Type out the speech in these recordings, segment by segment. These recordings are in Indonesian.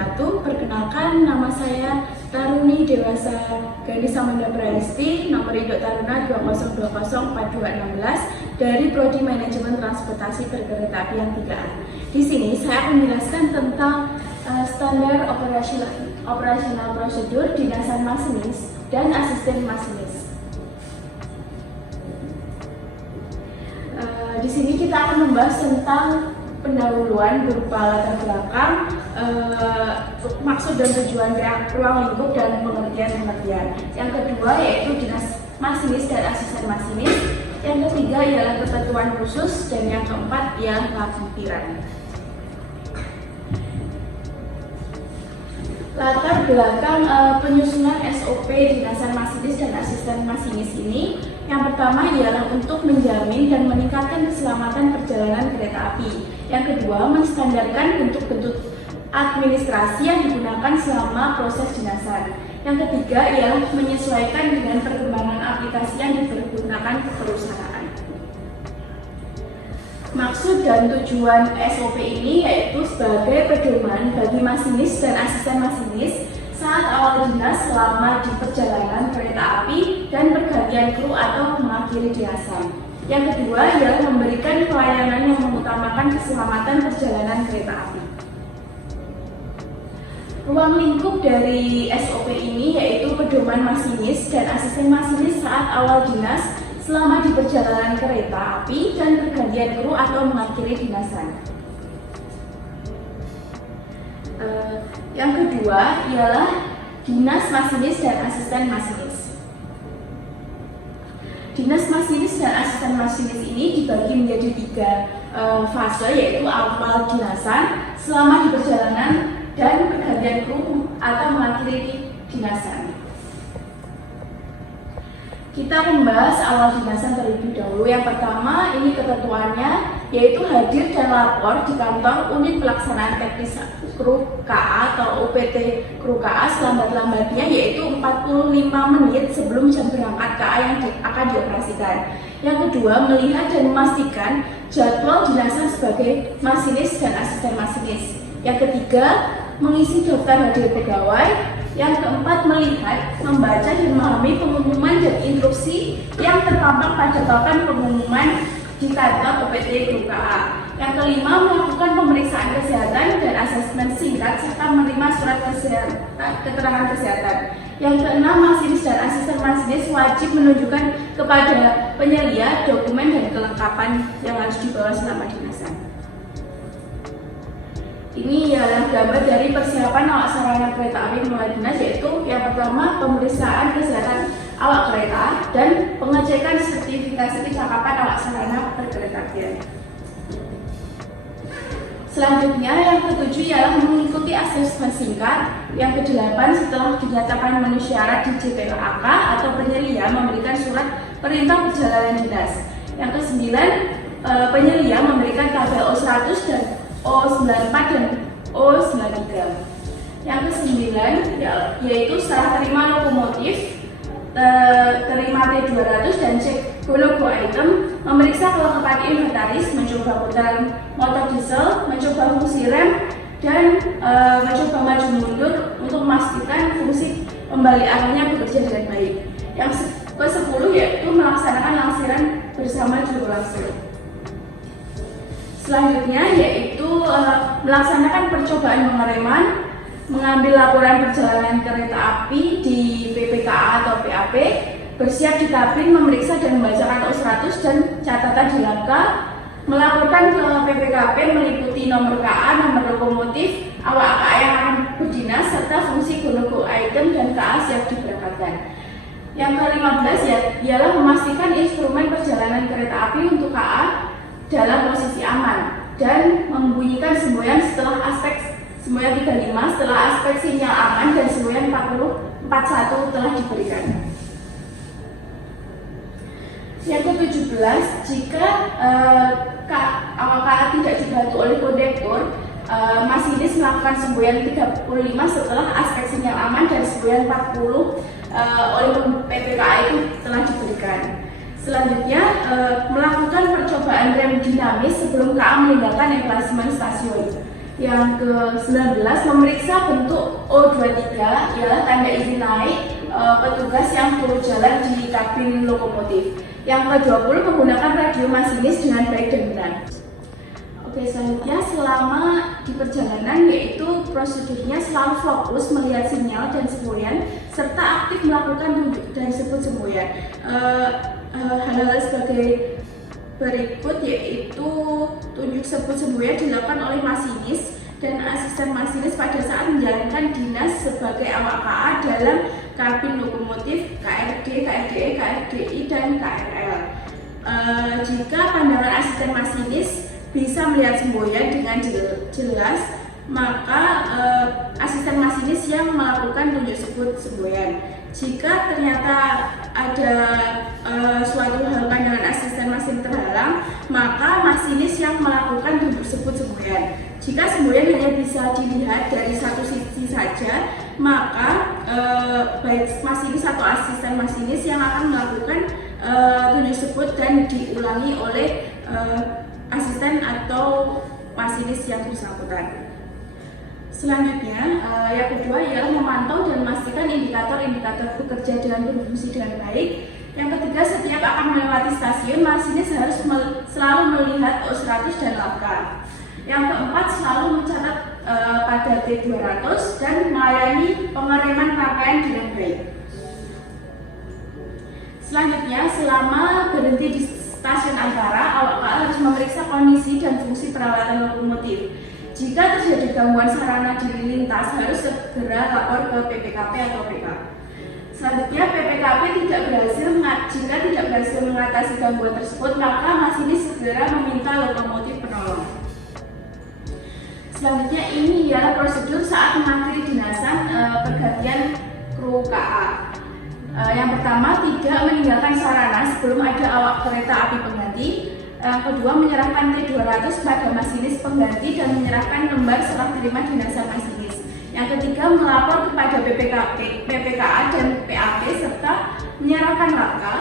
wabarakatuh. Perkenalkan, nama saya Taruni Dewasa Gani Samanda Prahesti, nomor induk Taruna 20204216 dari Prodi Manajemen Transportasi Perkeretaapian 3A. Di sini saya akan menjelaskan tentang standar operasional prosedur dinasan masinis dan asisten masinis. Di sini kita akan membahas tentang pendahuluan berupa latar belakang, maksud dan tujuan ruang lingkup dan pengertian. Yang kedua yaitu dinas masinis dan asisten masinis. Yang ketiga ialah ketentuan khusus dan yang keempat ialah lampiran. Latar belakang penyusunan SOP dinasan masinis dan asisten masinis ini, yang pertama ialah untuk menjamin dan meningkatkan keselamatan perjalanan kereta api. Yang kedua, menstandarkan bentuk-bentuk administrasi yang digunakan selama proses dinasan. Yang ketiga ialah menyesuaikan dengan perkembangan aplikasi yang dipergunakan perusahaan. Maksud dan tujuan SOP ini yaitu sebagai pedoman bagi masinis dan asisten masinis saat awal dinas selama di perjalanan kereta api dan pergantian kru atau mengakhiri dinasan. Yang kedua ialah memberikan pelayanan yang mengutamakan keselamatan perjalanan kereta api. Ruang lingkup dari SOP ini yaitu pedoman masinis dan asisten masinis saat awal dinas selama di perjalanan kereta api dan pergantian kru atau mengakhiri dinasan. Yang kedua ialah dinas masinis dan asisten masinis. Dinas masinis dan asisten masinis ini dibagi menjadi 3 fase, yaitu awal dinasan, selama di perjalanan, dan pergantian kru atau mengakhiri dinasan. Kita membahas awal dinasan terlebih dahulu. Yang pertama, ini ketentuannya, yaitu hadir dan lapor di kantor unit pelaksanaan teknis kru KA atau UPT kru KA selambat-lambatnya yaitu 45 menit sebelum jam berangkat KA yang akan dioperasikan. Yang kedua, melihat dan memastikan jadwal dinasan sebagai masinis dan asisten masinis. Yang ketiga, mengisi daftar hadir pegawai. Yang keempat, melihat, membaca dan memahami pengumuman dan instruksi yang terpampang pada papan pengumuman di kantor UPT kru KA. Yang kelima, melakukan pemeriksaan kesehatan dan asesmen singkat serta menerima surat keterangan kesehatan. Yang keenam, masinis dan asisten masinis wajib menunjukkan kepada penyelia dokumen dan kelengkapan yang harus dibawa selama dinasan. Ini adalah gambar dari persiapan awak sarana kereta api mulai dinas, yaitu yang pertama pemeriksaan kesehatan awak kereta dan pengecekan sertifikasi kecakapan awak sarana perkeretaapian. Selanjutnya yang ketujuh ialah mengikuti asesmen singkat. Yang kedelapan, setelah dinyatakan memenuhi syarat di JPLAK atau penyelia memberikan surat perintah perjalanan dinas. Yang kesembilan, penyelia memberikan tabel O100 dan O94 dan O93. Yang kesembilan yaitu setelah terima lokomotif, terima T200 dan cek go item, memeriksa kelengkapan inventaris, mencoba putaran motor diesel, mencoba fungsi rem, dan mencoba maju mundur untuk memastikan fungsi pembalik arahnya bekerja dengan baik. Yang ke-10 yaitu melaksanakan langsiran bersama juru langsir. Selanjutnya yaitu melaksanakan percobaan pengereman, mengambil laporan perjalanan kereta api di PPKA atau PAP, bersiap di kabin, memeriksa dan membacakan O100 dan catatan di langkah, melaporkan ke PPKP meliputi nomor KA, nomor lokomotif, awak KA yang akan berdinas, serta fungsi go item dan KA siap diberangkatkan. Yang ke-15 ialah memastikan instrumen perjalanan kereta api untuk KA dalam posisi aman dan membunyikan semboyan setelah aspek semboyan 35 setelah aspek sinyal aman dan semboyan 41 telah diberikan. Yang ke-17, jika awak KA tidak dibantu oleh kondektur, masinis melakukan semboyan 35 setelah aspek sinyal aman dan semboyan 40 oleh PPKA itu telah diberikan. Selanjutnya, melakukan percobaan rem dinamis sebelum KA meninggalkan emplacement stasiun. Yang ke-19, memeriksa bentuk O23 ialah tanda izin naik petugas yang turut jalan di kabin lokomotif. Yang ke-20, menggunakan radio masinis dengan baik dan benar. Oke, selanjutnya selama di perjalanan, yaitu prosedurnya selalu fokus melihat sinyal dan semboyan serta aktif melakukan tunjuk dan sebut semboyan. Hal-hal sebagai berikut yaitu tunjuk sebut semboyan dilakukan oleh masinis dan asisten masinis pada saat menjalankan dinas sebagai awak KA dalam kabin lokomotif KRD, KRDE, KRDI, dan KRL. Jika pandangan asisten masinis bisa melihat semboyan dengan jelas, maka asisten masinis yang melakukan tunjuk sebut semboyan. Jika ternyata ada suatu hal pandangan asisten masinis terhalang, maka masinis yang melakukan tunjuk sebut semboyan. Jika semboyan hanya bisa dilihat dari satu sisi saja, maka baik masinis atau asisten masinis yang akan melakukan tunjuk sebut dan diulangi oleh asisten atau masinis yang bersangkutan. Selanjutnya, yang kedua ialah memantau dan memastikan indikator-indikator bekerja dan berfungsi dengan baik. Yang ketiga, setiap akan melewati stasiun, masinis harus selalu melihat O100 dan laka. Yang keempat, selalu mencatat pada T200 dan melayani pengereman rangkaian dengan baik. Selanjutnya, selama berhenti di stasiun antara, awak KA harus memeriksa kondisi dan fungsi peralatan lokomotif. Jika terjadi gangguan sarana di lintas, harus segera lapor ke PPKP atau PK. Selanjutnya, PPKP jika tidak berhasil mengatasi gangguan tersebut, maka masinis segera meminta lokomotif penolong. Selanjutnya, ini ialah prosedur saat mengakhiri dinasan pergantian kru KA. Yang pertama, tidak meninggalkan sarana sebelum ada awak kereta api pengganti. Yang kedua, menyerahkan T200 pada masinis pengganti dan menyerahkan lembar serah terima dinasan masinis. Yang ketiga, melapor kepada PPKA dan PAP serta menyerahkan laka.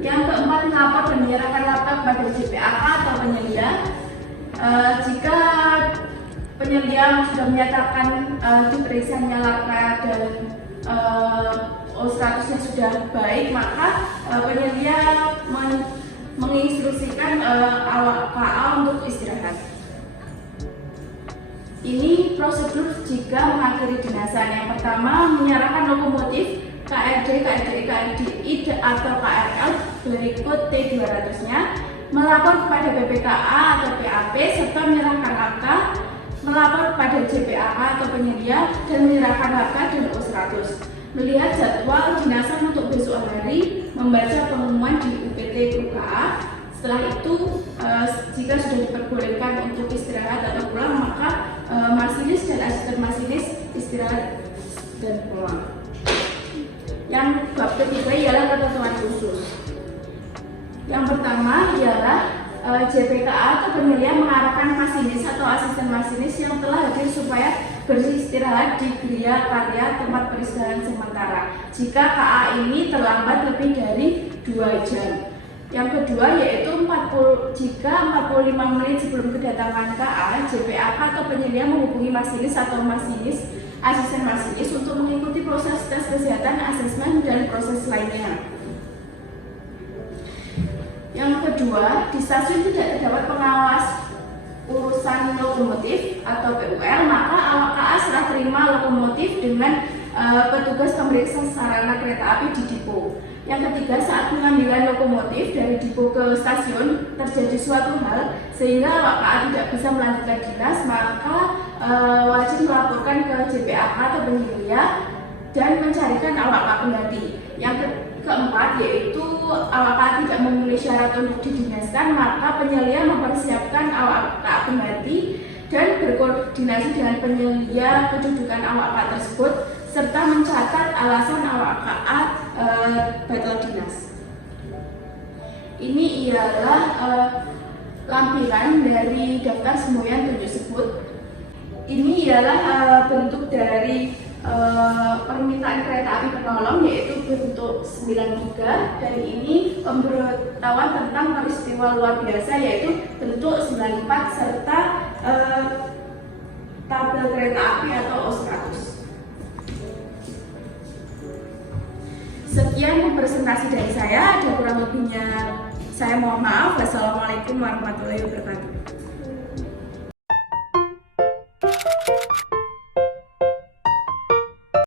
Yang keempat, melapor dan menyerahkan laka kepada JPAK atau penyelia. Jika penyelia sudah menyatakan diperiksanya laka dan O100-nya sudah baik, maka penyelia menginstruksikan awak KA untuk istirahat. Ini prosedur jika mengakhiri dinasan. Yang pertama, menyerahkan lokomotif KRD, KRDI, KRDI atau KRL berikut T200-nya, melapor kepada PPKA atau PAP serta menyerahkan laka, melapor kepada JPAK atau penyedia dan menyerahkan laka dan O100. Melihat jadwal dinasan untuk besok hari, membaca pengumuman di UPT kru KA. Setelah itu, jika sudah diperbolehkan untuk istirahat atau pulang, maka masinis dan asisten masinis istirahat dan pulang. Yang bab ketiga ialah ketentuan khusus. Yang pertama ialah JPKA atau penyelia mengarahkan masinis atau asisten masinis yang telah hadir supaya beristirahat di geria karya tempat peristirahatan sementara jika KA ini terlambat lebih dari 2 jam. Yang kedua yaitu jika 45 menit sebelum kedatangan KA, JPAK atau penyelia menghubungi masinis atau asisten masinis untuk mengikuti proses tes kesehatan, asesmen, dan proses lainnya. Yang kedua, di stasiun tidak terdapat pengawas urusan lokomotif atau PUR, maka awak KA serah terima lokomotif dengan petugas pemeriksa sarana kereta api di depo. Yang ketiga, saat pengambilan lokomotif dari depo ke stasiun terjadi suatu hal sehingga awak KA tidak bisa melanjutkan dinas, maka wajib melaporkan ke JPAK atau penyelia dan mencarikan awak KA pengganti. Yang keempat yaitu awak KA tidak memenuhi syarat untuk didinaskan, maka penyelia mempersiapkan awak KA pengganti dan berkoordinasi dengan penyelia kedudukan awak KA tersebut serta mencatat alasan awak KA batal dinas. Ini ialah lampiran dari daftar semboyan tunjuk sebut. Ini ialah bentuk dari permintaan kereta api penolong, yaitu bentuk 93, dan ini pemberitahuan tentang peristiwa luar biasa yaitu bentuk 94 serta rute kereta api atau O100. Sekian presentasi dari saya, ada kurang lebihnya saya mohon maaf. Wassalamualaikum warahmatullahi wabarakatuh.